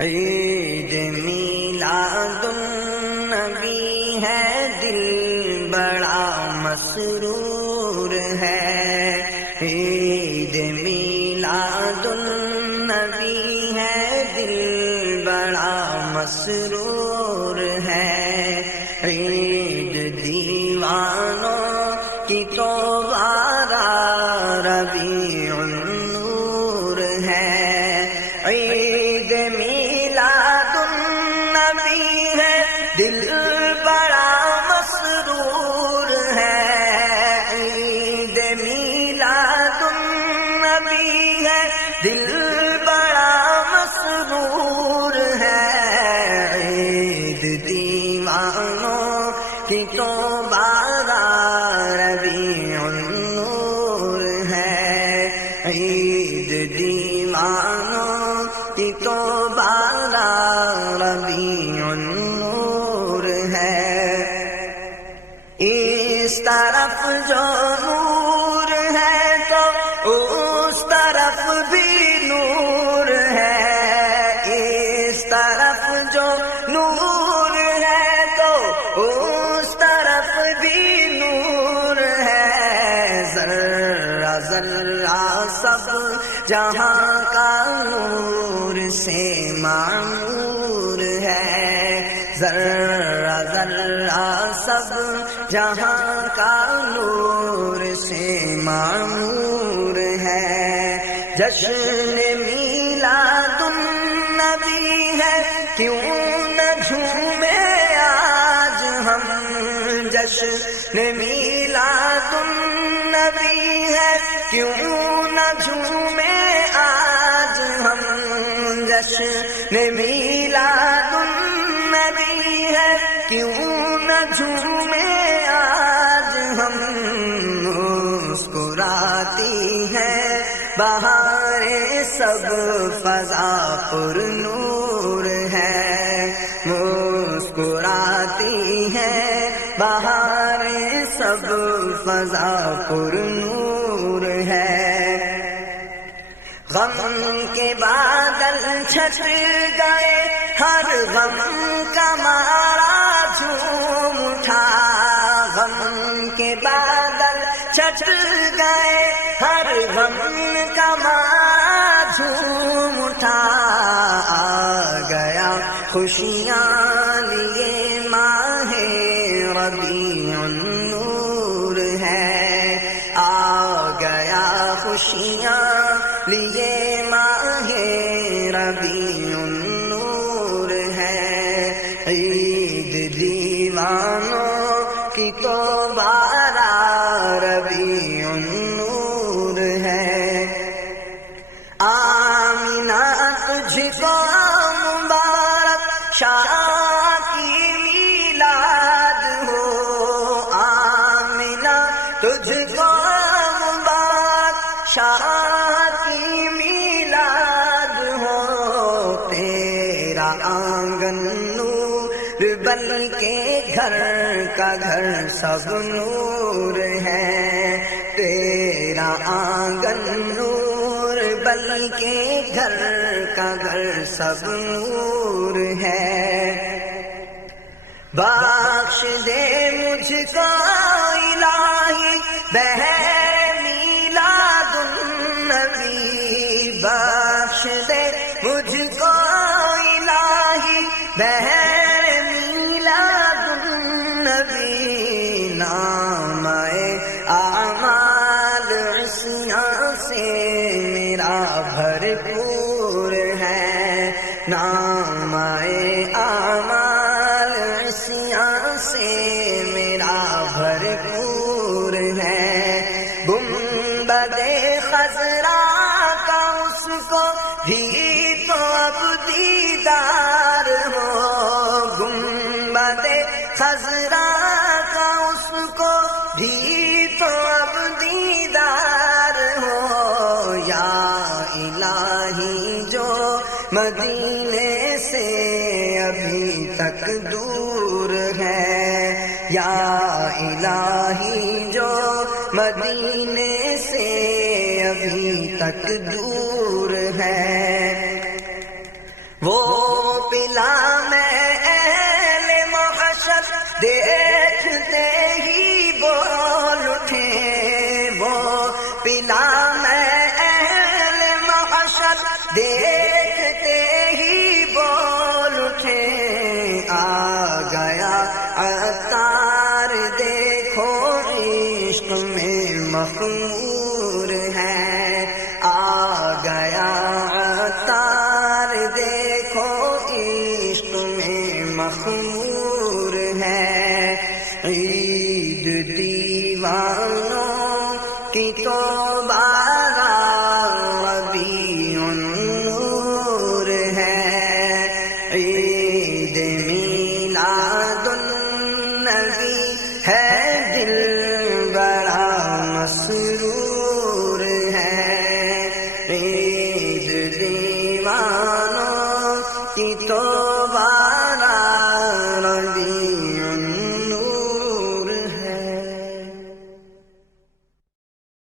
عید میلاد النبی ہے، دل بڑا مسرور ہے۔ عید میلاد النبی ہے، دل بڑا مسرور ہے۔ عید دیوانوں کی تو بارہ ربیع النور ہے۔ عید میلاد النبی ہے، دل بڑا مسرور ہے۔ عید میلاد النبی ہے، دل بڑا مسرور ہے۔ عید دیوانوں کی تو بارہ ربیع النور ہے۔ عید دیوانوں کی تو بارہ ربیع النور ہے۔ اس طرف جو نور ہے تو اس طرف بھی نور ہے۔ اس طرف جو نور ہے تو اس طرف بھی نور ہے۔ ذرہ ذرہ سب جہاں کا نور سے معمور ہے۔ ذرہ ذرہ سب جہاں کا نور سے معمور ہے۔ جشن میلاد النبی ہے، کیوں نہ جھومے آج ہم۔ جشن میلاد النبی ہے، کیوں نہ جھومے آج ہم۔ جشن میلاد النبی ہے، کیوں نہ جھومے آج ہم۔ مسکراتی ہے بہاریں سب، فضا پر نور ہے۔ مسکراتی ہے بہاریں سب، فضا پر نور ہے۔ غم کے بادل چھٹ گئے، ہر غم کا مارا جھوم اٹھا۔ غم کے بادل چھٹ گئے، ہر غم کا مارا جھوم اٹھا۔ آ گیا خوشیاں لیے ماہ ربیع النور ہے۔ آ گیا خوشیاں لیے ماہ ربیع النور ہے۔ عید دیوانوں کی تو بارہ ربیع النور ہے۔ آمینہ تجھ کو مبارک شاہ کی میلاد ہو۔ آمینہ تجھ کو مبارک شاہ کی میلاد ہو۔ تیرا آنگن نور بلکہ گھر کا گھر سب نور ہے۔ تیرا آنگن نور بلکہ گھر کا گھر سب نور ہے۔ بخش دے مجھ کو الہی بہر میلاد النبی۔ بخش دے مجھ کو الہی بہر میلاد النبی۔ نام اعمال عصیاں سے میرا بھرپور ہے۔ نام اعمال عصیاں سے میرا بھرپور ہے۔ گنبد خضرا کا اس کو بھی تو اب دیدار ہو۔ گنبد خضرا کا اس کو بھی تو اب دیدار ہو۔ یا الہی جو مدینے سے ابھی تک دور ہے۔ یا الہی جو مدینے سے ابھی تک دور ہے، وہ دیکھتے ہی بول اٹھے آ گیا عطار، دیکھو عشق میں مخمور ہے، آ گیا عطار، دیکھو عشق میں مخمور ہے۔ عید دیوانوں کی تو بارہ ربیع النور ہے، عید میلاد النبی ہے، دل بڑا مسرور ہے۔ عید دیوانوں کی تو